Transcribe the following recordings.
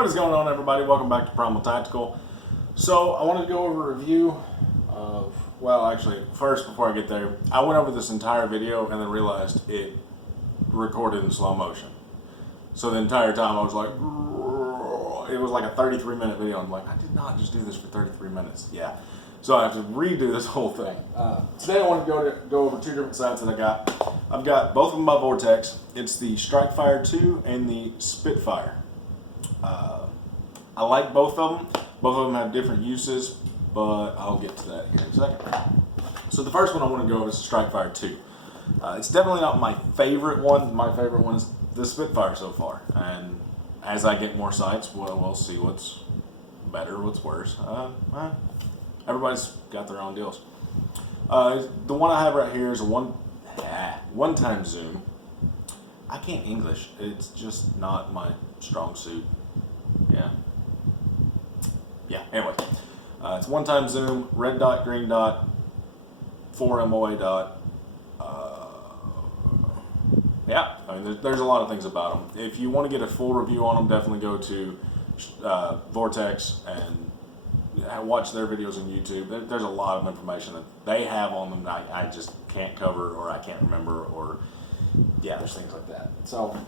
What is going on, everybody? Welcome back to Primal Tactical. So I wanted to go over a review of, well, actually, first before I get there, I went over this entire video and then realized it recorded in slow motion. So the entire time I was like, it was like a 33-minute video. I'm like, I did not just do this for 33 minutes. Yeah. So I have to redo this whole thing. Today I want to go over two different sights that I got. I've got both of them by Vortex. It's the Strikefire II and the Spitfire. I like both of them. Both of them have different uses, but I'll get to that here in a second. So the first one I want to go over is the Strikefire II. It's definitely not my favorite one. My favorite one is the Spitfire so far. And as I get more sights, well, we'll see what's better, what's worse. Everybody's got their own deals. The one I have right here is a one-time zoom. I can't English. It's just not my strong suit. Yeah, anyway. It's one-time zoom, red dot, green dot, 4 MOA dot. Yeah, I mean, there's a lot of things about them. If you want to get a full review on them, definitely go to Vortex and watch their videos on YouTube. There's a lot of information that they have on them that I just can't cover, or I can't remember, or yeah, there's things like that. So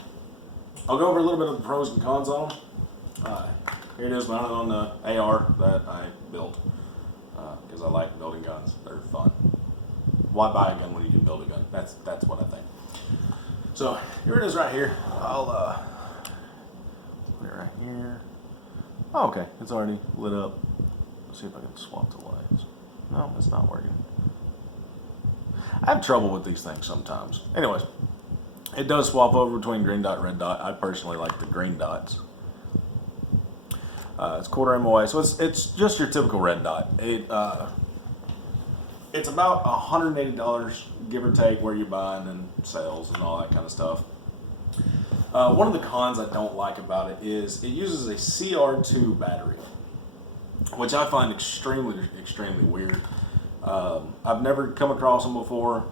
I'll go over a little bit of the pros and cons on them. Here it is mounted on the AR that I built because I like building guns. They're fun. Why buy a gun when you can build a gun? That's what I think. So here it is right here. I'll put it right here. Oh, okay, it's already lit up. Let's see if I can swap the lights. No, it's not working. I have trouble with these things sometimes. Anyways, it does swap over between green dot and red dot. I personally like the green dots. It's 1/4 MOA, so it's just your typical red dot. It's about $180, give or take, where you're buying and sales and all that kind of stuff. One of the cons I don't like about it is it uses a CR2 battery, which I find extremely weird. I've never come across them before.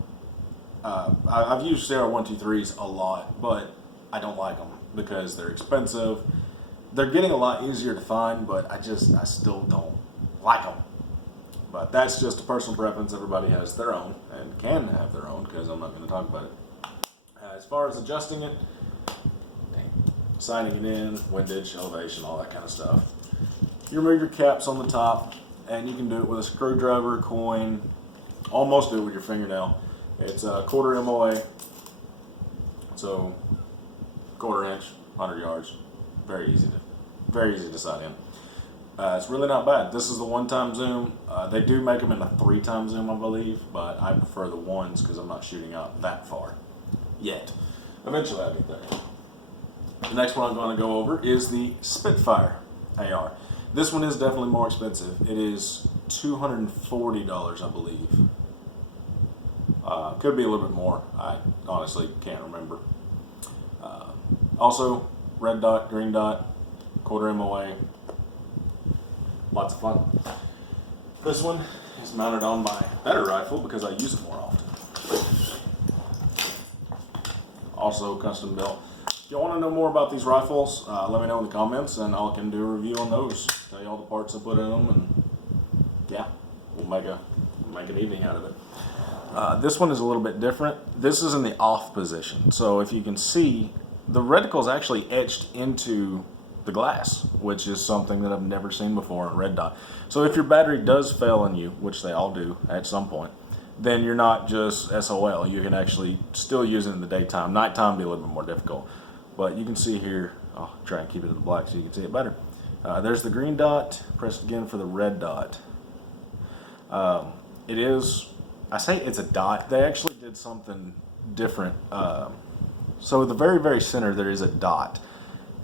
I've used CR123s a lot, but I don't like them because they're expensive. They're getting a lot easier to find, but I still don't like them. But that's just a personal preference. Everybody has their own and can have their own, because I'm not going to talk about it. As far as adjusting it, sighting it in, windage, elevation, all that kind of stuff. You remove your caps on the top, and you can do it with a screwdriver, coin, almost do it with your fingernail. It's a 1/4 MOA, so 1/4 inch, 100 yards. Very easy to sight in. It's really not bad. This is the one-time zoom. They do make them in a 3-time zoom, I believe, but I prefer the ones because I'm not shooting out that far yet. Eventually I'll get there. The next one I'm going to go over is the Spitfire AR. This one is definitely more expensive. It is $240, I believe. Could be a little bit more. I honestly can't remember. Also, red dot, green dot, 1/4 MOA. Lots of fun. This one is mounted on my better rifle because I use it more often. Also custom built. If you want to know more about these rifles, let me know in the comments and I can do a review on those. Tell you all the parts I put in them, and yeah, we'll make an evening out of it. This one is a little bit different. This is in the off position. So if you can see, the reticle is actually etched into the glass, which is something that I've never seen before in red dot. So if your battery does fail on you, which they all do at some point, then you're not just SOL. You can actually still use it in the daytime. Nighttime be a little bit more difficult. But you can see here, I'll try and keep it in the black so you can see it better. There's the green dot, press again for the red dot. It is, I say it's a dot. They actually did something different. So at the very, very center, there is a dot.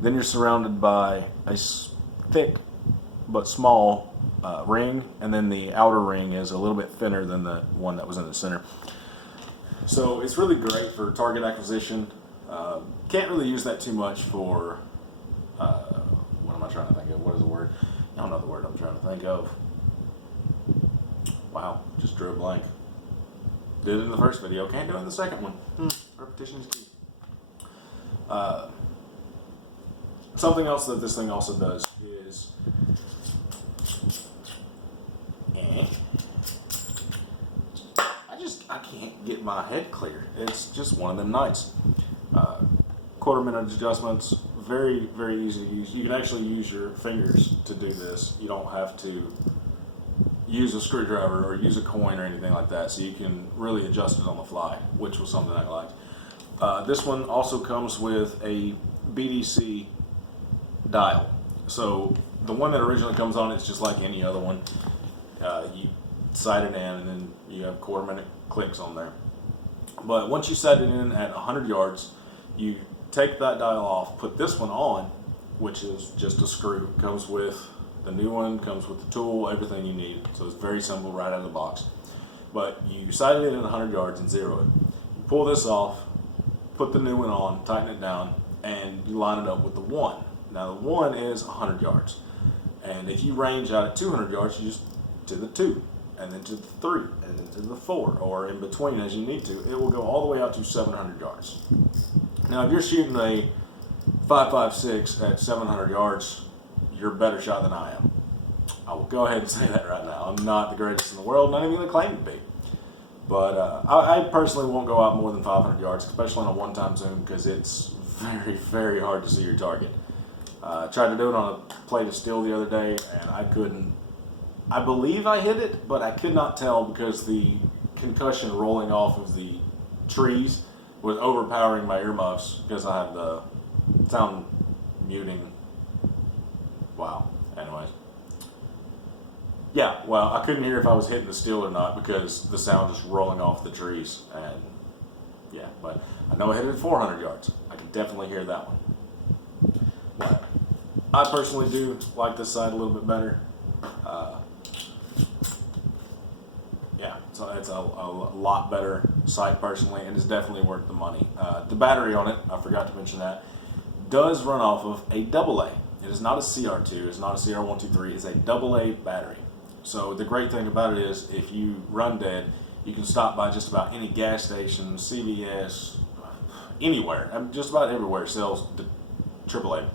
Then you're surrounded by a thick but small ring, and then the outer ring is a little bit thinner than the one that was in the center. So it's really great for target acquisition. Can't really use that too much for, what am I trying to think of? What is the word? I don't know the word I'm trying to think of. Wow, just drew a blank. Did it in the first video, can't do it in the second one. Repetition is key. something else that this thing also does is I can't get my head clear. It's just one of them nights. Quarter-minute adjustments, very, very easy to use. You can actually use your fingers to do this. You don't have to use a screwdriver or use a coin or anything like that, so you can really adjust it on the fly, which was something I liked. This one also comes with a BDC dial. So the one that originally comes on, it's just like any other one. You sight it in, and then you have quarter-minute clicks on there. But once you set it in at 100 yards, you take that dial off, put this one on, which is just a screw. Comes with the new one, comes with the tool, everything you need. So it's very simple right out of the box. But you sight it in at 100 yards and zero it. You pull this off, put the new one on, tighten it down, and you line it up with the one. Now the one is 100 yards. And if you range out at 200 yards, you just to the 2, and then to the 3, and then to the 4, or in between as you need to. It will go all the way out to 700 yards. Now, if you're shooting a 5.56 at 700 yards, you're a better shot than I am. I will go ahead and say that right now. I'm not the greatest in the world, not even going to claim to be. But I personally won't go out more than 500 yards, especially on a one-time zoom, because it's very, very hard to see your target. I tried to do it on a plate of steel the other day, and I couldn't. I believe I hit it, but I could not tell because the concussion rolling off of the trees was overpowering my earmuffs because I have the sound muting. Wow. Anyways. Yeah, well, I couldn't hear if I was hitting the steel or not because the sound just rolling off the trees. And yeah, but I know I hit it at 400 yards. I can definitely hear that one. But I personally do like this sight a little bit better. Yeah, so it's a lot better sight personally, and it's definitely worth the money. The battery on it, I forgot to mention that, does run off of a AA. It is not a CR2, it's not a CR123, it's a AA battery. So the great thing about it is if you run dead, you can stop by just about any gas station, CVS, anywhere. Just about everywhere sells AAA.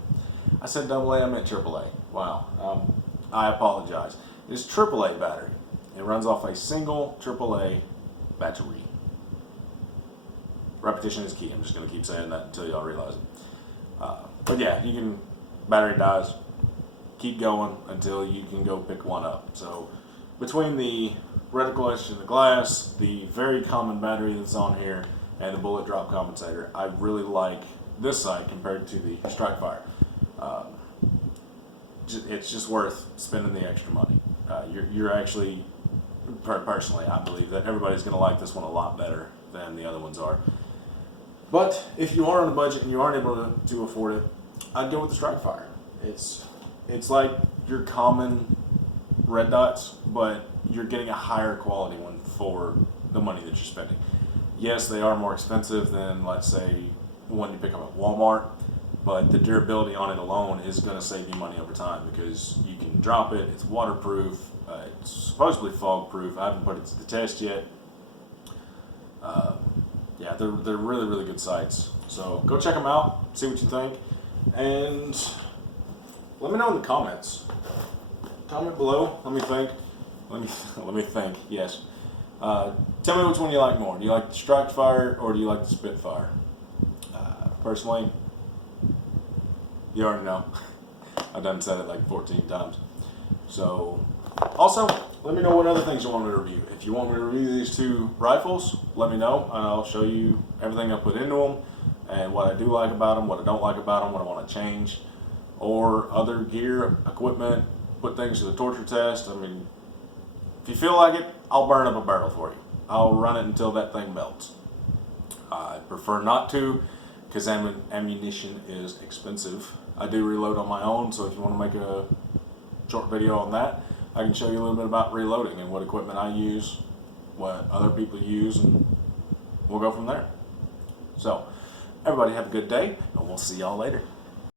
I said AA, I meant AAA. Wow, I apologize. It's AAA battery. It runs off a single AAA battery. Repetition is key. I'm just going to keep saying that until y'all realize it. But yeah, you can, battery dies, keep going until you can go pick one up. So between the reticle etched in the glass, the very common battery that's on here, and the bullet drop compensator, I really like this sight compared to the Strikefire. It's just worth spending the extra money. You're actually, personally, I believe that everybody's going to like this one a lot better than the other ones are. But if you are on a budget and you aren't able to afford it, I'd go with the Strikefire. It's like your common red dots, but you're getting a higher quality one for the money that you're spending. Yes, they are more expensive than, let's say, one you pick up at Walmart, but the durability on it alone is going to save you money over time because you can drop it, it's waterproof, it's supposedly fog-proof. I haven't put it to the test yet. Yeah, they're really, really good sights. So go check them out, see what you think, and let me know in the comments. Comment below, let me think. Let me think, yes. Tell me which one you like more. Do you like the Strikefire or do you like the Spitfire? Personally, you already know. I've done said it like 14 times. So, also, let me know what other things you want me to review. If you want me to review these two rifles, let me know, and I'll show you everything I put into them, and what I do like about them, what I don't like about them, what I want to change, or other gear, equipment, put things to the torture test. I mean, if you feel like it, I'll burn up a barrel for you. I'll run it until that thing melts. I prefer not to, because ammunition is expensive. I do reload on my own, so if you want to make a short video on that, I can show you a little bit about reloading and what equipment I use, what other people use, and we'll go from there. So, everybody have a good day, and we'll see y'all later.